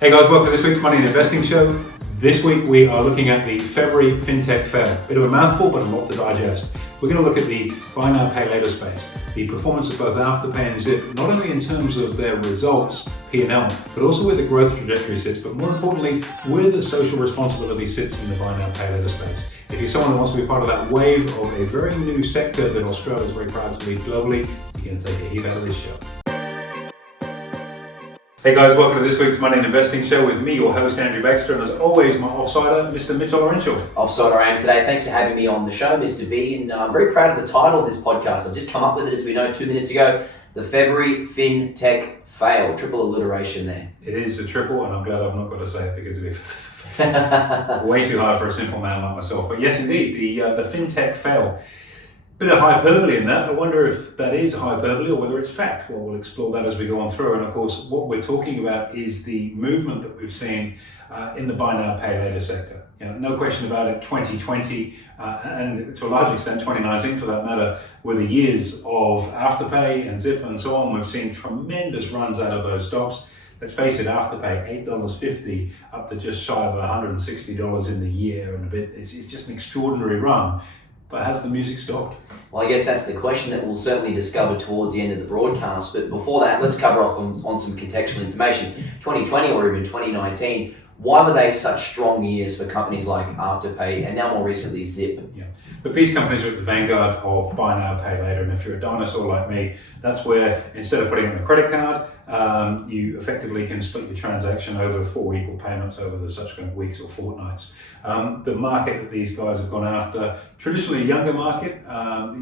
Hey guys, welcome to this week's Money and Investing Show. This week we are looking at the February FinTech Fail. Bit of a mouthful, but a lot to digest. We're going to look at the buy now, pay later space, the performance of both Afterpay and Zip, not only in terms of their results, P&L, but also where the growth trajectory sits, but more importantly, where the social responsibility sits in the buy now, pay later space. If you're someone who wants to be part of that wave of a very new sector that Australia is very proud to lead globally, you're going to take a heap out of this show. Hey guys, welcome to this week's Money and Investing Show with me, your host Andrew Baxter, and as always, my offsider, Mr. Mitchell Laurential. Offsider I am today. Thanks for having me on the show, Mr. B, and I'm very proud of the title of this podcast. I've just come up with it, as we know, 2 minutes ago. The February FinTech Fail. Triple alliteration there. It is a triple, and I'm glad I've not got to say it because it'd be way too hard for a simple man like myself. But yes, indeed, the FinTech Fail. Bit of hyperbole in that. I wonder if that is hyperbole or whether it's fact. Well, we'll explore that as we go on through. And of course, what we're talking about is the movement that we've seen in the buy now, pay later sector. You know, no question about it, 2020 and to a large extent 2019 for that matter, were the years of Afterpay and Zip and so on. We've seen tremendous runs out of those stocks. Let's face it, Afterpay, $8.50 up to just shy of $160 in the year and a bit. It's just an extraordinary run. But has the music stopped? Well, I guess that's the question that we'll certainly discover towards the end of the broadcast. But before that, let's cover off on some contextual information. 2020 or even 2019, why were they such strong years for companies like Afterpay and now more recently Zip? Yeah. But these companies are at the vanguard of buy now, pay later. And if you're a dinosaur like me, that's where instead of putting in a credit card, you effectively can split your transaction over 4 equal payments over the subsequent weeks or fortnights. The market that these guys have gone after, traditionally a younger market,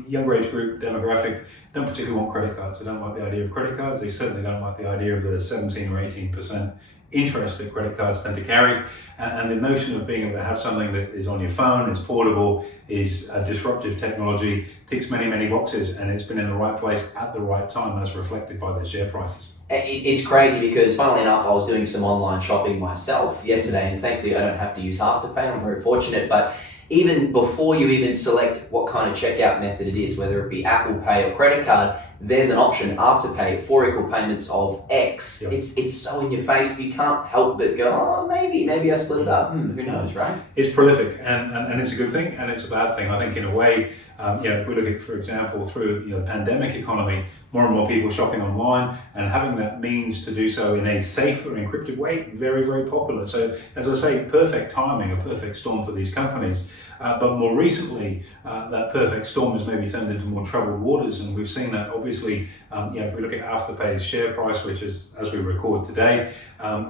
younger age group demographic, don't particularly want credit cards. They don't like the idea of credit cards. They certainly don't like the idea of the 17 or 18% interest that credit cards tend to carry, and the notion of being able to have something that is on your phone, is portable, is a disruptive technology, ticks many, many boxes, and it's been in the right place at the right time as reflected by their share prices. It's crazy because, funnily enough, I was doing some online shopping myself yesterday, and thankfully I don't have to use Afterpay. I'm very fortunate, but even before you even select what kind of checkout method it is, whether it be Apple Pay or credit card, there's an option, Afterpay, 4 equal payments of X. Yep. It's so in your face, you can't help but go, oh, maybe I split it up. Who knows, right? It's prolific, and it's a good thing, and it's a bad thing. I think in a way, if we look at, for example, through the pandemic economy, more and more people shopping online, and having that means to do so in a safer, encrypted way, very, very popular. So, as I say, perfect timing, a perfect storm for these companies. But more recently, that perfect storm has maybe turned into more troubled waters, and we've seen that obviously. If we look at Afterpay's share price, which is, as we record today,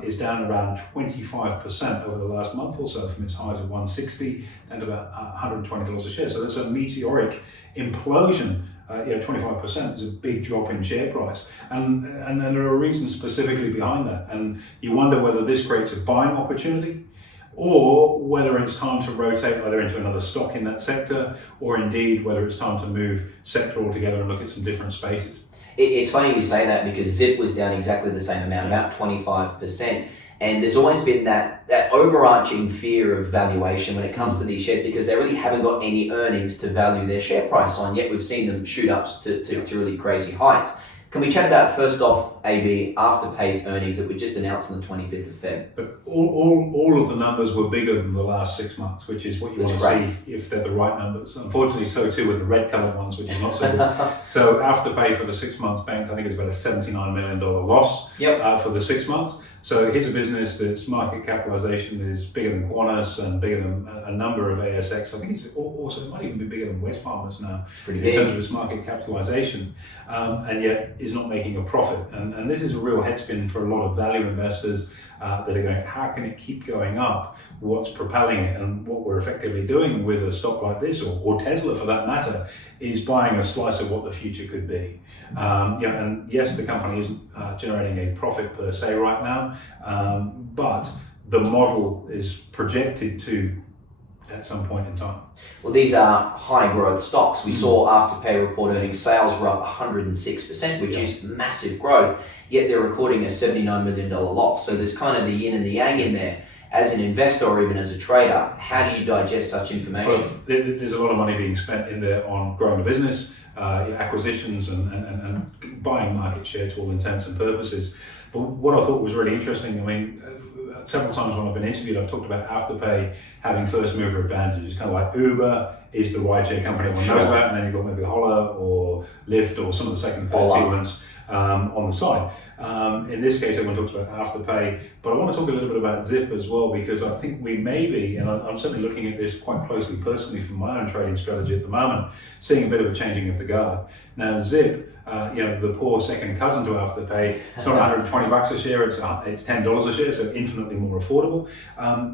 is down around 25% over the last month or so, from its highs of 160 down to about $120 a share. So that's a meteoric implosion. 25% is a big drop in share price, and then there are reasons specifically behind that, and you wonder whether this creates a buying opportunity or whether it's time to rotate either into another stock in that sector, or indeed whether it's time to move sector altogether and look at some different spaces. It's funny we say that because Zip was down exactly the same amount, about 25%. And there's always been that overarching fear of valuation when it comes to these shares, because they really haven't got any earnings to value their share price on, yet we've seen them shoot up to really crazy heights. Can we chat about, first off, AB, Afterpay's earnings that were just announced on the 25th of Feb? But all of the numbers were bigger than the last 6 months, which is what you want to see if they're the right numbers. Unfortunately, so too with the red coloured ones, which is not so good. So Afterpay for the 6 months banked, I think it's about a $79 million loss for the 6 months. So here's a business that's market capitalization is bigger than Qantas and bigger than a number of ASX. I think it's also, it might even be bigger than Wesfarmers now in terms of its market capitalization, and yet is not making a profit. And this is a real head spin for a lot of value investors that are going, how can it keep going up? What's propelling it? And what we're effectively doing with a stock like this, or Tesla for that matter, is buying a slice of what the future could be. And yes, the company isn't generating a profit per se right now, but the model is projected to at some point in time. Well, these are high growth stocks. We saw Afterpay report earnings, sales were up 106%, which is massive growth, yet they're recording a $79 million loss. So there's kind of the yin and the yang in there. As an investor or even as a trader, how do you digest such information? Well, there's a lot of money being spent in there on growing a business, acquisitions and buying market share to all intents and purposes. But what I thought was really interesting, I mean, several times when I've been interviewed, I've talked about Afterpay having first mover advantage. It's kind of like Uber is the rideshare company everyone knows about, and then you've got maybe Holla or Lyft or some of the second and third tier ones on the side. In this case, everyone talks about Afterpay, but I want to talk a little bit about Zip as well, because I think we may be, and I'm certainly looking at this quite closely personally from my own trading strategy at the moment, seeing a bit of a changing of the guard. Now, Zip, the poor second cousin to Afterpay, it's not 120 bucks a share, it's $10 a share, so infinitely more affordable.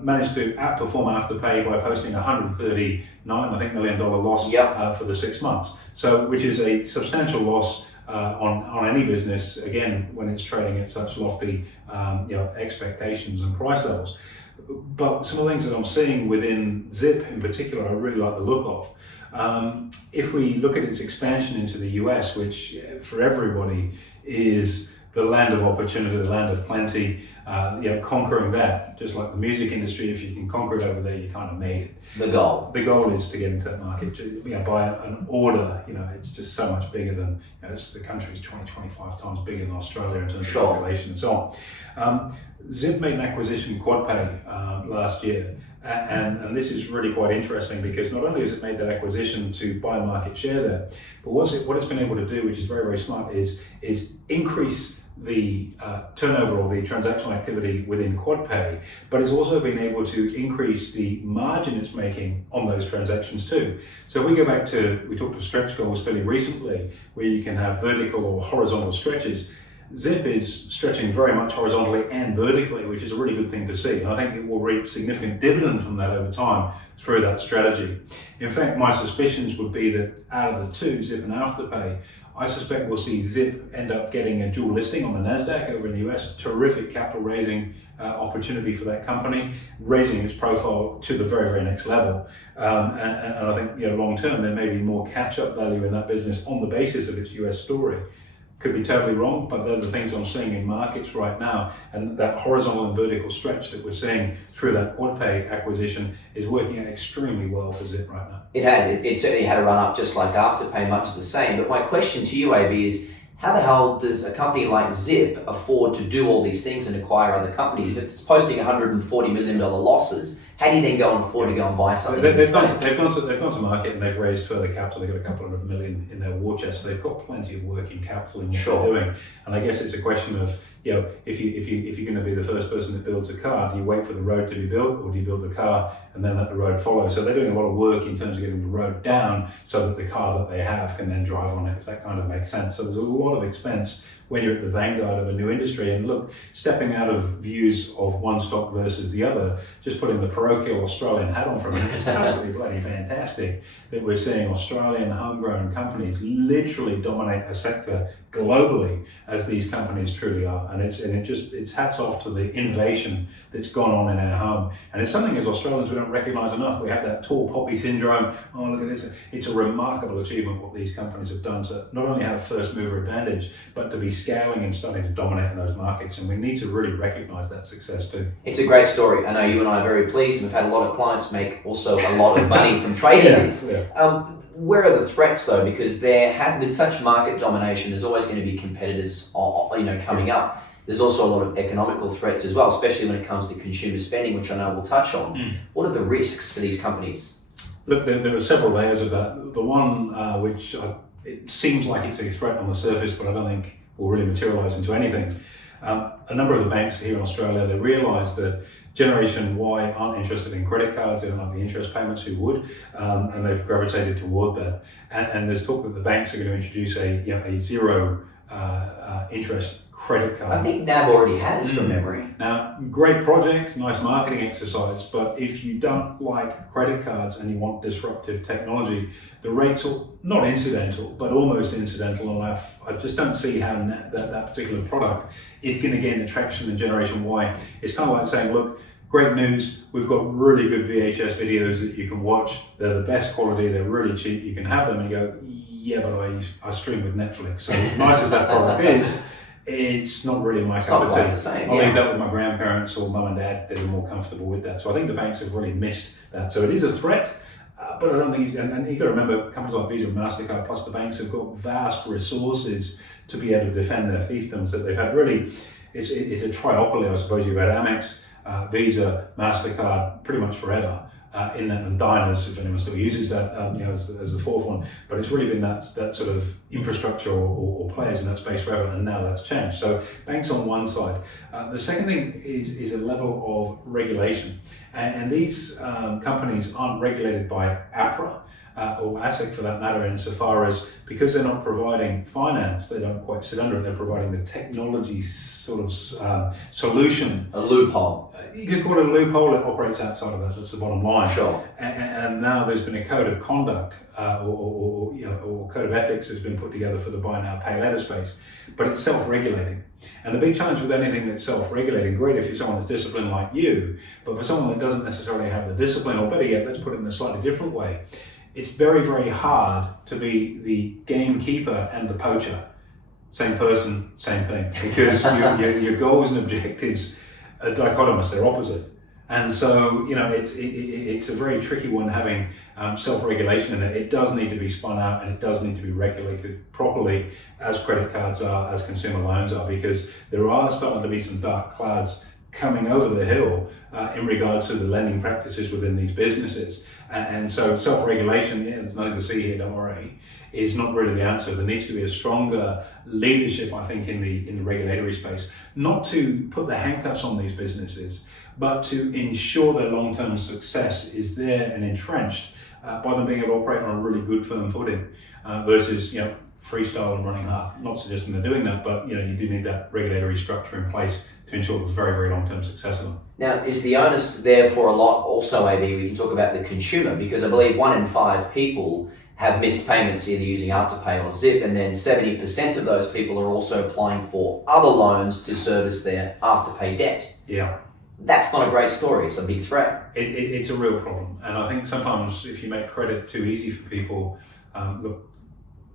Managed to outperform Afterpay by posting $139 million loss for the 6 months. So, which is a substantial loss on any business, again, when it's trading at such lofty expectations and price levels. But some of the things that I'm seeing within Zip in particular, I really like the look of. If we look at its expansion into the US, which for everybody is the land of opportunity, the land of plenty, conquering that, just like the music industry, if you can conquer it over there, you kind of made it. The goal. The goal is to get into that market. By an order, it's just so much bigger than, the country's 20-25 times bigger than Australia in terms of population and so on. Zip made an acquisition, QuadPay, last year. And this is really quite interesting, because not only has it made that acquisition to buy market share there, but what it's been able to do, which is very, very smart, is increase the turnover or the transactional activity within QuadPay, but it's also been able to increase the margin it's making on those transactions too. So if we go back to, we talked of stretch goals fairly recently, where you can have vertical or horizontal stretches. Zip is stretching very much horizontally and vertically, which is a really good thing to see. And I think it will reap significant dividend from that over time through that strategy. In fact, my suspicions would be that out of the two, Zip and Afterpay, I suspect we'll see Zip end up getting a dual listing on the NASDAQ over in the US, terrific capital raising opportunity for that company, raising its profile to the very, very next level. And I think long term, there may be more catch-up value in that business on the basis of its US story. Could be totally wrong, but they're the things I'm seeing in markets right now, and that horizontal and vertical stretch that we're seeing through that QuadPay acquisition is working out extremely well for Zip right now. It has. It certainly had a run up just like Afterpay, much the same. But my question to you, AB, is how the hell does a company like Zip afford to do all these things and acquire other companies? If it's posting $140 million losses, how do you then go and afford to go and buy something? They've gone to market and they've raised further capital. They've got a couple of $100 million in their war chest. So they've got plenty of working capital in what they're doing. And I guess it's a question of, if you're going to be the first person that builds a car, do you wait for the road to be built, or do you build the car and then let the road follow? So they're doing a lot of work in terms of getting the road down so that the car that they have can then drive on it, if that kind of makes sense. So there's a lot of expense when you're at the vanguard of a new industry. And look, stepping out of views of one stock versus the other, just putting the parochial Australian hat on for a minute, it's absolutely bloody fantastic that we're seeing Australian homegrown companies literally dominate a sector globally, as these companies truly are. And it's hats off to the innovation that's gone on in our home. And it's something as Australians we don't recognize enough. We have that tall poppy syndrome. Oh, look at this. It's a remarkable achievement what these companies have done to not only have first mover advantage, but to be scaling and starting to dominate in those markets. And we need to really recognize that success too. It's a great story. I know you and I are very pleased, and we've had a lot of clients make also a lot of money from trading this. Where are the threats though? Because with such market domination, there's always going to be competitors, coming up. There's also a lot of economical threats as well, especially when it comes to consumer spending, which I know we'll touch on. What are the risks for these companies? Look, there are several layers of that. The one which it seems like it's a threat on the surface, but I don't think will really materialize into anything. A number of the banks here in Australia, they realise that Generation Y aren't interested in credit cards, they don't like the interest payments, who would, and they've gravitated toward that. And there's talk that the banks are going to introduce a zero interest credit card. I think NAB already has, from memory. Now, great project, nice marketing exercise, but if you don't like credit cards and you want disruptive technology, the rates are not incidental, but almost incidental. And I just don't see how that particular product is going to gain the traction in Generation Y. It's kind of like saying, look, great news, we've got really good VHS videos that you can watch. They're the best quality, they're really cheap, you can have them, and you go, yeah, but I stream with Netflix. So nice as that product is, it's not really my cup of tea. I'll leave that with my grandparents or mum and dad. They're more comfortable with that. So I think the banks have really missed that. So it is a threat, but I don't think, and you've got to remember, companies like Visa and MasterCard plus the banks have got vast resources to be able to defend their fiefdoms that they've had. Really, it's a triopoly, I suppose. You've had Amex, Visa, MasterCard, pretty much forever. In that, and diners, if anyone still uses that, as the fourth one. But it's really been that sort of infrastructure or players in that space forever, and now that's changed. So banks on one side. The second thing is a level of regulation, and these companies aren't regulated by APRA. Or ASIC for that matter, insofar as because they're not providing finance, they don't quite sit under it, they're providing the technology sort of solution. A loophole. You could call it a loophole, it operates outside of that, that's the bottom line. Sure. And now there's been a code of conduct or code of ethics has been put together for the buy now, pay later space, but it's self-regulating. And the big challenge with anything that's self-regulating, great if you're someone that's disciplined like you, but for someone that doesn't necessarily have the discipline, or better yet, let's put it in a slightly different way, it's very, very hard to be the gamekeeper and the poacher. Same person, same thing. Because your goals and objectives are dichotomous, they're opposite. And so, it's a very tricky one having self-regulation in it. It does need to be spun out and it does need to be regulated properly, as credit cards are, as consumer loans are, because there are starting to be some dark clouds coming over the hill in regard to the lending practices within these businesses. And so self-regulation, there's nothing to see here, don't worry, is not really the answer. There needs to be a stronger leadership, I think, in the regulatory space, not to put the handcuffs on these businesses, but to ensure their long-term success is there and entrenched by them being able to operate on a really good, firm footing versus, freestyle and running hard. Not suggesting they're doing that, but you do need that regulatory structure in place to ensure there's very, very long-term success of them. Now, is the onus there for a lot also, AB, we can talk about the consumer, because I believe 1 in 5 people have missed payments either using Afterpay or Zip, and then 70% of those people are also applying for other loans to service their Afterpay debt. Yeah. That's not a great story, it's a big threat. It's a real problem. And I think sometimes if you make credit too easy for people, look,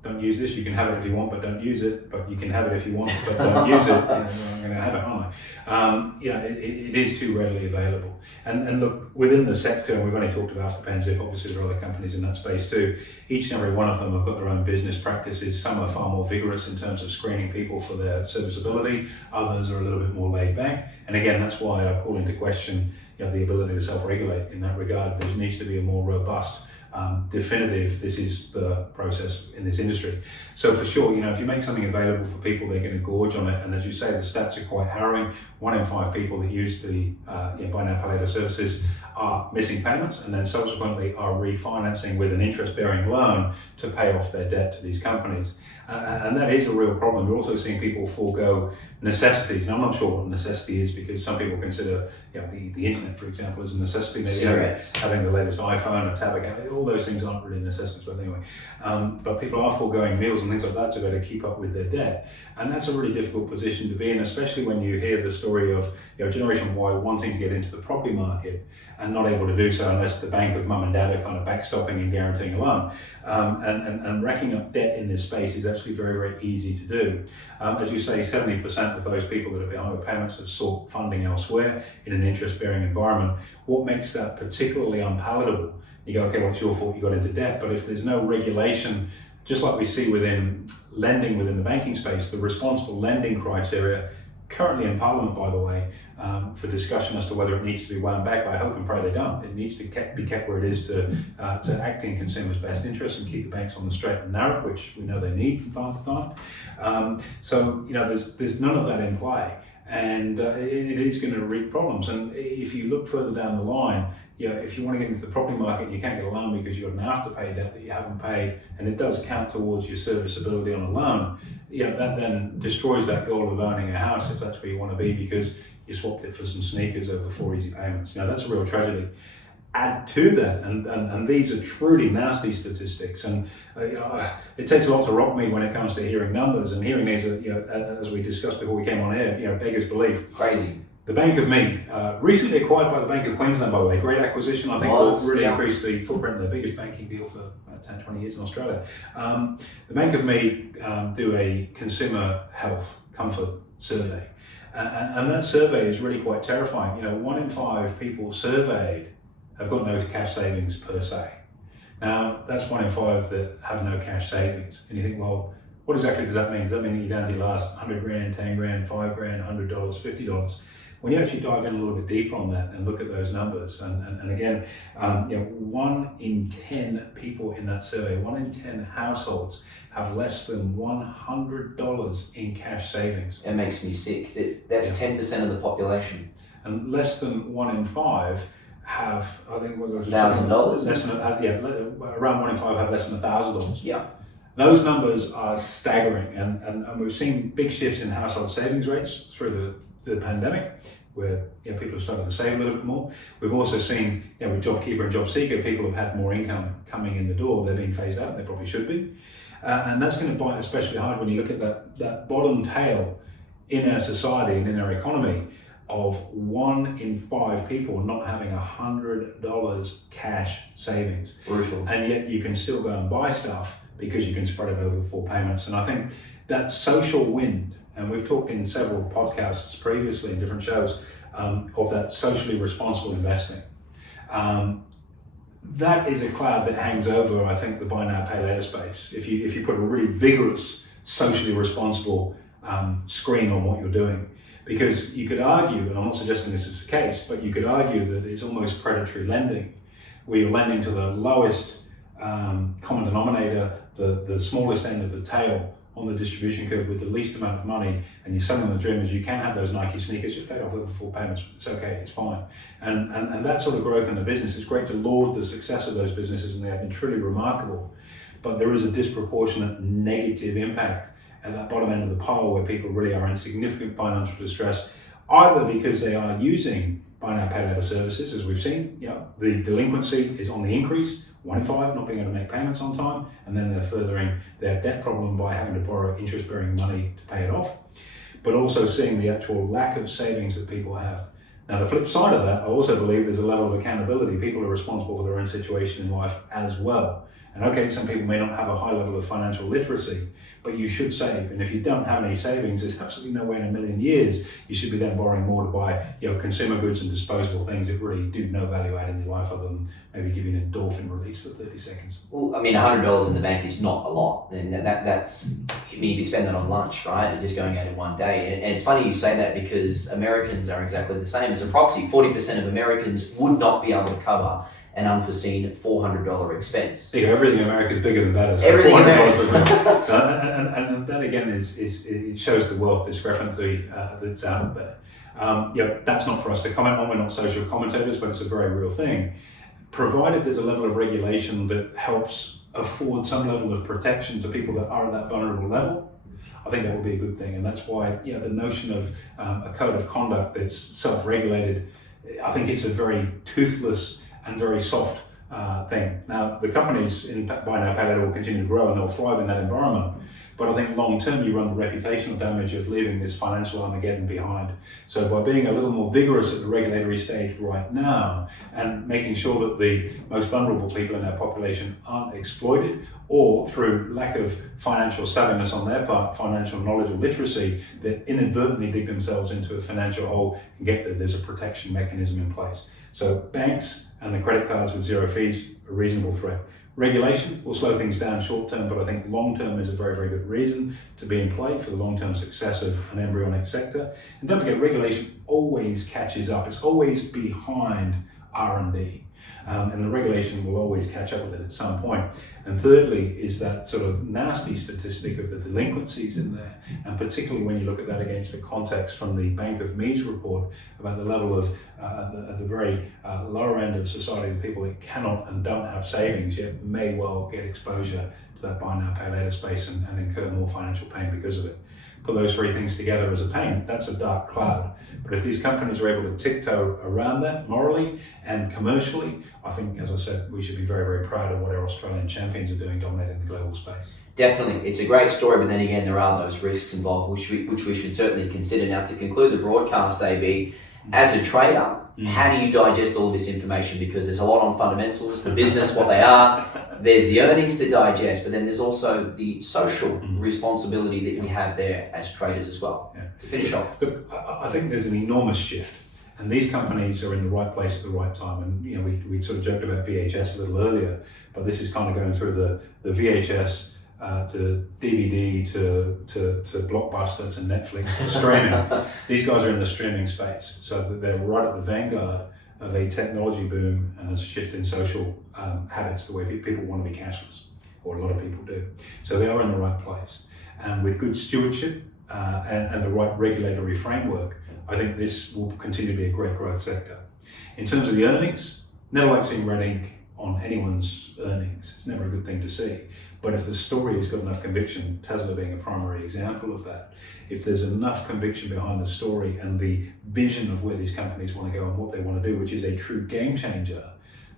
don't use this, you can have it if you want, but don't use it, but you can have it if you want, but don't use it. I'm going to have it, aren't I? It is too readily available. And look, within the sector, and we've only talked about Afterpay and Zip, obviously there are other companies in that space too. Each and every one of them have got their own business practices. Some are far more vigorous in terms of screening people for their serviceability. Others are a little bit more laid back. And again, that's why I call into question the ability to self-regulate in that regard. There needs to be a more robust definitive, this is the process in this industry. So for sure, if you make something available for people, they're going to gorge on it. And as you say, the stats are quite harrowing. 1 in 5 people that use the buy now, pay later services are missing payments and then subsequently are refinancing with an interest-bearing loan to pay off their debt to these companies. And that is a real problem. We're also seeing people forego necessities. Now, I'm not sure what necessity is, because some people consider the internet, for example, as a necessity. Maybe having the latest iPhone, a tablet, all those things aren't really necessities, but anyway. But people are foregoing meals and things like that to be able to keep up with their debt. And that's a really difficult position to be in, especially when you hear the story of Generation Y wanting to get into the property market and not able to do so unless the bank of mum and dad are kind of backstopping and guaranteeing a loan. And racking up debt in this space is actually very, very easy to do. As you say, 70% of those people that are behind with payments have sought funding elsewhere in an interest-bearing environment. What makes that particularly unpalatable? You go, okay, well, it's your fault you got into debt, but if there's no regulation, just like we see within lending within the banking space, the responsible lending criteria, currently in Parliament, by the way, for discussion as to whether it needs to be wound back. I hope and pray they don't. It needs to be kept where it is to act in consumers' best interests and keep the banks on the straight and narrow, which we know they need from time to time. So there's none of that in play. And it is going to reap problems. And if you look further down the line, if you want to get into the property market and you can't get a loan because you've got an afterpay debt that you haven't paid, and it does count towards your serviceability on a loan, that then destroys that goal of owning a house if that's where you want to be, because you swapped it for some sneakers over 4 easy payments. That's a real tragedy. Add to that, and these are truly nasty statistics, and it takes a lot to rock me when it comes to hearing numbers, and hearing these, as we discussed before we came on air, beggars belief. Crazy. The Bank of Me, recently acquired by the Bank of Queensland, by the way, great acquisition. I think will really increase the footprint of the biggest banking deal for about 10, 20 years in Australia. The Bank of Me do a consumer health comfort survey, and that survey is really quite terrifying. 1 in 5 people surveyed have got no cash savings per se. Now, that's 1 in 5 that have no cash savings. And you think, well, what exactly does that mean? Does that mean that you're down to your last 100 grand, 10 grand, 5 grand, $100, $50? when you actually dive in a little bit deeper on that and look at those numbers, and again, 1 in 10 people in that survey, 1 in 10 households have less than $100 in cash savings. It makes me sick. That's 10% of the population. And less than 1 in 5 have, I think, $1,000. Less than, around 1 in 5 have less than $1,000. Yeah. Those numbers are staggering, and we've seen big shifts in household savings rates through the pandemic, where people have started to save a little bit more. We've also seen, with JobKeeper and JobSeeker, people have had more income coming in the door. They're being phased out. They probably should be, and that's going to bite especially hard when you look at that bottom tail in our society and in our economy of 1 in 5 people not having $100 cash savings. Brutal. And yet you can still go and buy stuff because you can spread it over the 4 payments. And I think that social wind, and we've talked in several podcasts previously in different shows of that socially responsible investing. That is a cloud that hangs over, I think, the buy now, pay later space. If you put a really vigorous, socially responsible screen on what you're doing. Because you could argue, and I'm not suggesting this is the case, but you could argue that it's almost predatory lending, where you're lending to the lowest common denominator, the smallest end of the tail on the distribution curve with the least amount of money, and you're selling the dream as you can have those Nike sneakers, just pay off over 4 payments, it's okay, it's fine. And that sort of growth in the business, it's great to laud the success of those businesses, and they have been truly remarkable, but there is a disproportionate negative impact at that bottom end of the pile where people really are in significant financial distress, either because they are using buy now, pay later services, as we've seen, the delinquency is on the increase, 1 in 5 not being able to make payments on time, and then they're furthering their debt problem by having to borrow interest-bearing money to pay it off, but also seeing the actual lack of savings that people have. Now, the flip side of that, I also believe there's a level of accountability. People are responsible for their own situation in life as well. And okay, some people may not have a high level of financial literacy, but you should save. And if you don't have any savings, there's absolutely no way in a million years you should be then borrowing more to buy consumer goods and disposable things that really do no value add in your life other than maybe give you an endorphin release for 30 seconds. Well, I mean, $100 in the bank is not a lot. And that's, I mean, you could spend that on lunch, right? And just going out in one day. And it's funny you say that because Americans are exactly the same. As a proxy, 40% of Americans would not be able to cover an unforeseen $400 expense. Everything in America is bigger than that. So everything in America. and that again it shows the wealth discrepancy that's out there. That's not for us to comment on. We're not social commentators, but it's a very real thing. Provided there's a level of regulation that helps afford some level of protection to people that are at that vulnerable level, I think that would be a good thing. And that's why the notion of a code of conduct that's self-regulated, I think it's a very toothless and very soft thing. Now, the companies in buy now, pay later will continue to grow and they'll thrive in that environment. But I think long term, you run the reputational damage of leaving this financial Armageddon behind. So by being a little more vigorous at the regulatory stage right now and making sure that the most vulnerable people in our population aren't exploited, or through lack of financial savviness on their part, financial knowledge or literacy, that inadvertently dig themselves into a financial hole and get that there's a protection mechanism in place. So banks and the credit cards with zero fees, a reasonable threat. Regulation will slow things down short term, but I think long term is a very, very good reason to be in play for the long term success of an embryonic sector. And don't forget, regulation always catches up. It's always behind R&D. And the regulation will always catch up with it at some point. And thirdly is that sort of nasty statistic of the delinquencies in there, and particularly when you look at that against the context from the Bank of Me's report about the level of at the very lower end of society, the people that cannot and don't have savings yet may well get exposure to that buy now, pay later space and incur more financial pain because of it. Put those 3 things together as a pain, that's a dark cloud. But if these companies are able to tiptoe around that morally and commercially, I think, as I said, we should be very, very proud of what our Australian champions are doing dominating the global space. Definitely. It's a great story, but then again, there are those risks involved, which we should certainly consider. Now, to conclude the broadcast, AB, as a trader, how do you digest all this information? Because there's a lot on fundamentals, the business, what they are. There's the earnings to digest, but then there's also the social responsibility that we have there as traders as well. Yeah. To finish off. Look, I think there's an enormous shift, and these companies are in the right place at the right time. And we sort of joked about VHS a little earlier, but this is kind of going through the VHS to DVD to Blockbuster to Netflix to streaming. These guys are in the streaming space, so they're right at the vanguard of a technology boom and a shift in social habits, the way people want to be cashless, or a lot of people do. So they are in the right place, and with good stewardship and the right regulatory framework, I think this will continue to be a great growth sector. In terms of the earnings, never like seeing red ink on anyone's earnings. It's never a good thing to see. But if the story has got enough conviction, Tesla being a primary example of that, if there's enough conviction behind the story and the vision of where these companies want to go and what they want to do, which is a true game changer,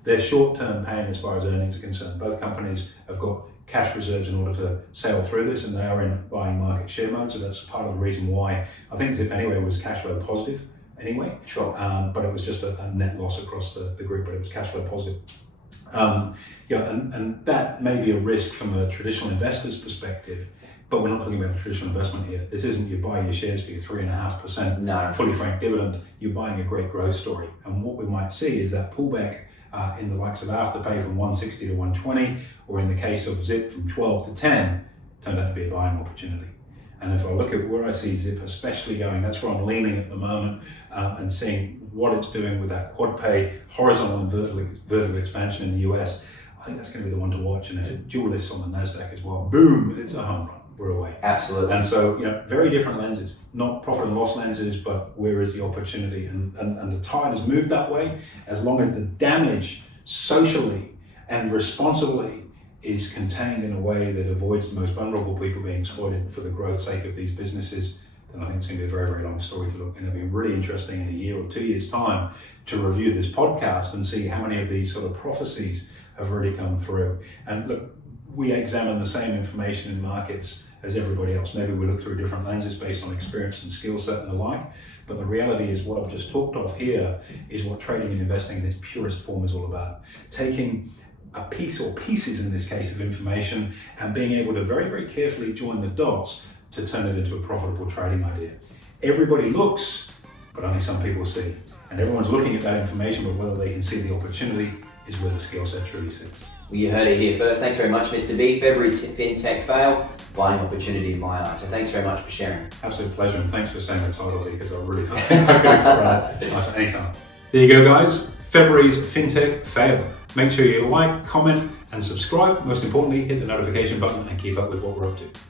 their short-term pain as far as earnings are concerned. Both companies have got cash reserves in order to sail through this, and they are in buying market share mode. So that's part of the reason why I think Zip anyway was cash flow positive anyway. Sure. But it was just a net loss across the group, but it was cash flow positive. And that may be a risk from a traditional investor's perspective, but we're not talking about a traditional investment here. This isn't you buy your shares for your 3.5% fully franked dividend. You're buying a great growth story. And what we might see is that pullback in the likes of Afterpay from 160 to 120, or in the case of Zip from 12 to 10, turned out to be a buying opportunity. And if I look at where I see Zip especially going, that's where I'm leaning at the moment, and seeing what it's doing with that quad pay, horizontal and vertical expansion in the US. I think that's going to be the one to watch. And if it dual lists on the NASDAQ as well, boom, it's a home run. We're away. Absolutely. And so, very different lenses, not profit and loss lenses, but where is the opportunity? And the tide has moved that way, as long as the damage socially and responsibly is contained in a way that avoids the most vulnerable people being exploited for the growth sake of these businesses. Then I think it's going to be a very, very long story to look. And it'll be really interesting in a year or 2 years' time to review this podcast and see how many of these sort of prophecies have really come through. And look, we examine the same information in markets as everybody else. Maybe we look through different lenses based on experience and skill set and the like, but the reality is what I've just talked of here is what trading and investing in its purest form is all about. Taking a piece, or pieces in this case, of information and being able to very, very carefully join the dots to turn it into a profitable trading idea. Everybody looks, but only some people see. And everyone's looking at that information, but whether they can see the opportunity is where the skill set truly sits. Well, you heard it here first. Thanks very much, Mr. B. February FinTech fail, buying opportunity in my eyes. So thanks very much for sharing. Absolute pleasure, and thanks for saying the title, because I really don't think I could have got that. Nice one, anytime. There you go, guys. February's FinTech fail. Make sure you like, comment, and subscribe. Most importantly, hit the notification button and keep up with what we're up to.